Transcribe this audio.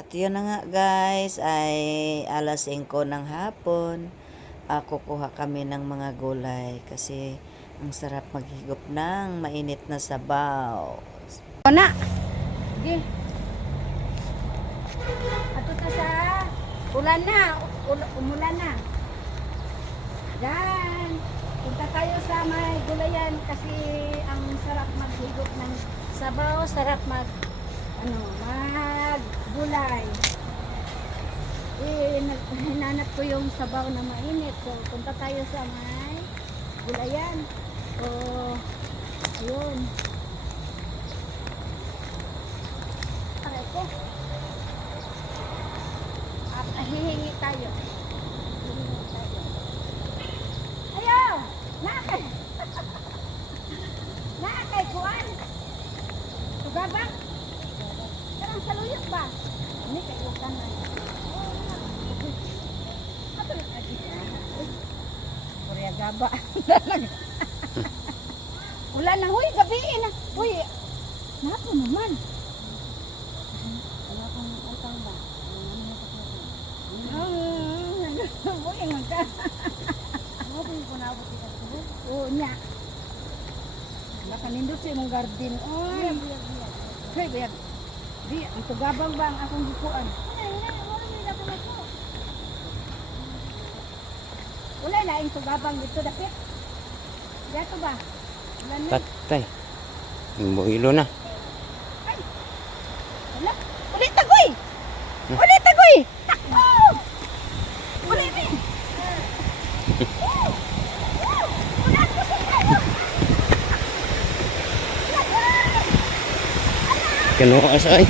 At yun na nga guys, ay alas 5 ng hapon. Kukuha kami ng mga gulay kasi ang sarap maghigop ng mainit na sabaw. Na. Sige. Ato ta sa ulan na. Umulan na. Yan. Punta tayo sa may gulayan kasi ang sarap maghigop ng sabaw, sarap maggulay. Hinanap ko yung sabaw na mainit. So, punta tayo sa may gulayan. So, ayun. Aray ko. At hihingi tayo. Ayaw! Nakay! Nakay, kuwan! Tugabang? Karang saluyot ba? Ini kayo tanan. Ato yung adita. Korea gaba. Wala na, huy, gabi na. Huy, napo naman. Wala kang utang ba? Huy, magka. Ano ko na abot ito? Oo, niya. Nakanindot sa imong garden. Oy, hey, bayag. Di, ang tugabang ba ang akong bukuan? Wala na yung tugabang dito, dapit. Dito ba? Wala na. Patay. Buhilo na. Ay! Wala. Ulit tagoy! Ulit tagoy! Takbo! Ulit rin! Ulit ko sa tayo! Kinuha sa ay.